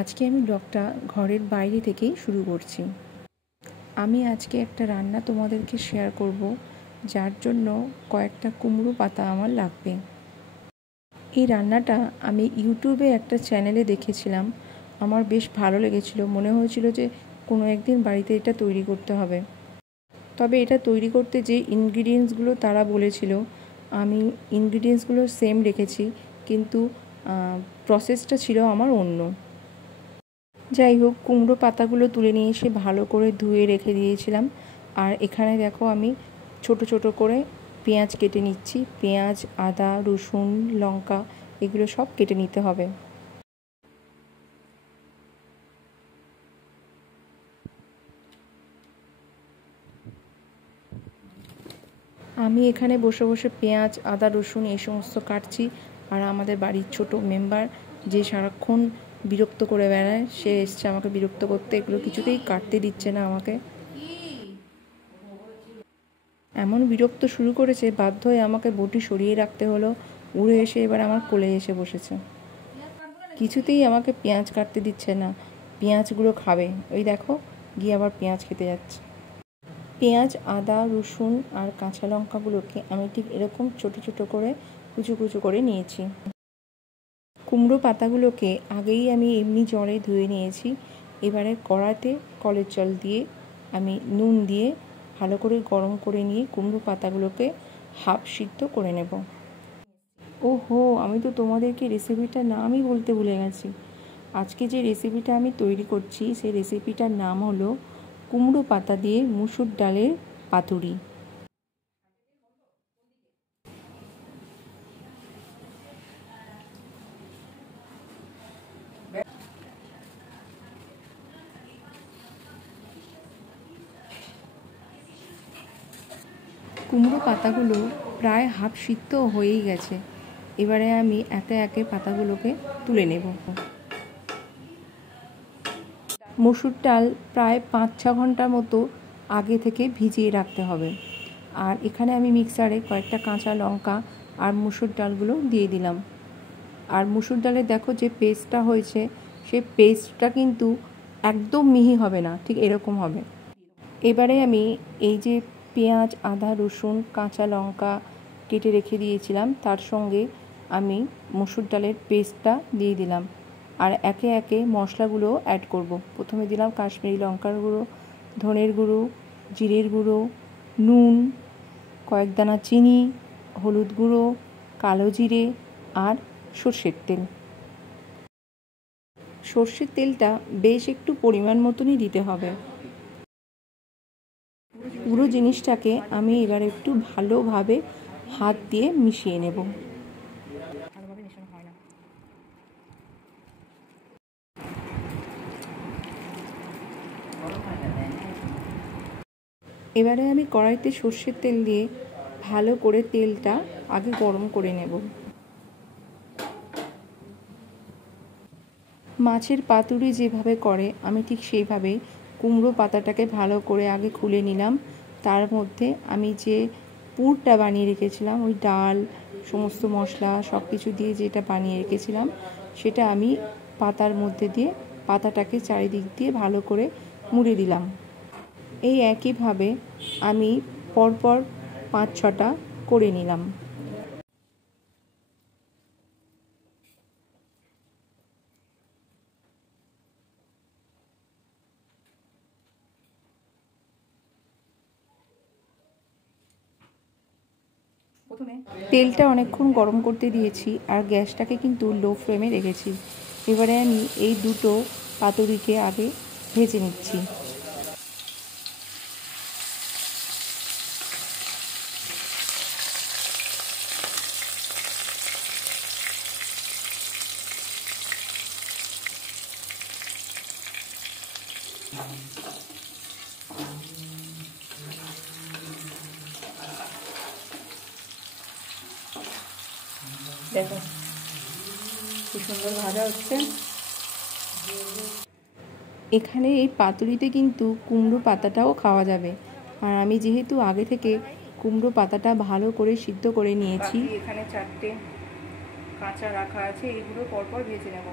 আজকে আমি ব্লগটা ঘরের বাইরে থেকেই শুরু করছি। আমি আজকে একটা রান্না তোমাদেরকে শেয়ার করব, যার জন্য কয়েকটা কুমড়ো পাতা আমার লাগবে। এই রান্নাটা আমি ইউটিউবে একটা চ্যানেলে দেখেছিলাম, আমার বেশ ভালো লেগেছিল। মনে হয়েছিল যে কোনো একদিন বাড়িতে এটা তৈরি করতে হবে। তবে এটা তৈরি করতে যে ইনগ্রিডিয়েন্টসগুলো তারা বলেছিল, আমি ইনগ্রিডিয়েন্টসগুলো সেম রেখেছি, কিন্তু প্রসেসটা ছিল আমার অন্য। যাই হোক, কুমড়ো পাতাগুলো তুলে নিয়ে এসে ভালো করে ধুয়ে রেখে দিয়েছিলাম। আর এখানে দেখো আমি ছোট ছোট করে পেঁয়াজ কেটে নিচ্ছি। পেঁয়াজ, আদা, রসুন, লঙ্কা এগুলো সব কেটে নিতে হবে। আমি এখানে বসে বসে পেঁয়াজ, আদা, রসুন এই সমস্ত কাটছি। আর আমাদের বাড়ির ছোট মেম্বার যে সারাক্ষণ বিরক্ত করে বেড়ায়, সে এসছে আমাকে বিরক্ত করতে। এগুলো কিছুতেই কাটতে দিচ্ছে না আমাকে। এমন বিরক্ত শুরু করেছে, বাধ্য হয়ে আমাকে বটি সরিয়ে রাখতে হলো। উড়ে এসে এবার আমার কোলে এসে বসেছে। কিছুতেই আমাকে পেঁয়াজ কাটতে দিচ্ছে না। পেঁয়াজগুলো খাবে, ওই দেখো গিয়ে আবার পেঁয়াজ খেতে যাচ্ছে। পেঁয়াজ, আদা, রসুন আর কাঁচা লঙ্কাগুলোকে আমি ঠিক এরকম ছোট ছোট করে কুচু কুচু করে নিয়েছি। কুমড়ো পাতাগুলোকে আগেই আমি এমনি জলে ধুয়ে নিয়েছি। এবারে কড়াতে কলের জল দিয়ে আমি নুন দিয়ে ভালো করে গরম করে নিয়ে কুমড়ো পাতাগুলোকে হাফ সিদ্ধ করে নেব। ওহো, আমি তো তোমাদেরকে রেসিপিটার নামই বলতে ভুলে গেছি। আজকে যে রেসিপিটা আমি তৈরি করছি, সেই রেসিপিটার নাম হলো কুমড়ো পাতা দিয়ে মুসুর ডালের পাতুরি। কুমড়ো পাতাগুলো প্রায় হাফ সিদ্ধ হয়েই গেছে। এবারে আমি একে একে পাতাগুলোকে তুলে নেব। মসুর ডাল প্রায় 5-6 ঘন্টার মতো আগে থেকে ভিজিয়ে রাখতে হবে। আর এখানে আমি মিক্সারে কয়েকটা কাঁচা লঙ্কা আর মসুর ডালগুলো দিয়ে দিলাম। আর মসুর ডালের দেখো যে পেস্টটা হয়েছে, সেই পেস্টটা কিন্তু একদম মিহি হবে না, ঠিক এরকম হবে। এবারে আমি এই যে পেঁয়াজ, আদা, রসুন, কাঁচা লঙ্কা কেটে রেখে দিয়েছিলাম, তার সঙ্গে আমি মসুর ডালের পেস্টটা দিয়ে দিলাম। আর একে একে মশলাগুলো অ্যাড করব। প্রথমে দিলাম কাশ্মীরি লঙ্কার গুঁড়ো, ধনের গুঁড়ো, জিরের গুঁড়ো, নুন, কয়েক দানা চিনি, হলুদ গুঁড়ো, কালো জিরে আর সর্ষের তেল। সর্ষের তেলটা বেশ একটু পরিমাণ মতনই দিতে হবে। পুরো জিনিসটাকে আমি এবার একটু ভালোভাবে হাত দিয়ে মিশিয়ে নেব। এবারে আমি কড়াইতে সর্ষের তেল দিয়ে ভালো করে তেলটা আগে গরম করে নেব। মাছের পাতুরি যেভাবে করে, আমি ঠিক সেইভাবেই কুমড়ো পাতাটাকে ভালো করে আগে খুলে নিলাম। তার মধ্যে আমি যে পুরটা বানিয়ে রেখেছিলাম, ওই ডাল, সমস্ত মশলা সব কিছু দিয়ে যেটা বানিয়ে রেখেছিলাম, সেটা আমি পাতার মধ্যে দিয়ে পাতাটাকে চারিদিক দিয়ে ভালো করে মুড়ে দিলাম। এই একইভাবে আমি পরপর 5-6টা করে নিলাম। তেলটা অনেকক্ষণ গরম করতে দিয়েছি আর গ্যাসটাকে কিন্তু লো ফ্লেমে রেখেছি। এবারে আমি এই দুটো পাতুরিকে আগে ভেজে নিচ্ছি। দেখো কি সুন্দর ভাজা হচ্ছে। এখানে এই পাতুরিতে কিন্তু কুমড়ো পাতাটাও খাওয়া যাবে। আর আমি যেহেতু আগে থেকে কুমড়ো পাতাটা ভালো করে সিদ্ধ করে নিয়েছি, এখানে 4টে কাঁচা রাখা আছে, এগুলো পরপর ভেজে নেব।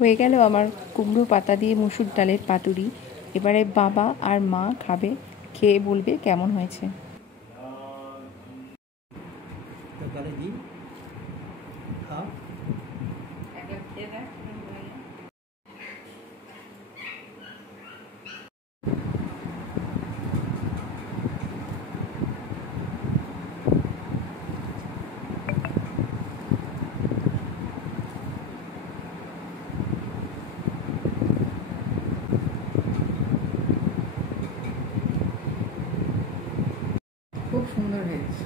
হয়ে গেল আমার কুমড়ো পাতা দিয়ে মুসুর ডালের পাতুরি। এবারে বাবা আর মা খাবে, খেয়ে বলবে কেমন হয়েছে। খুব সুন্দর হয়েছে।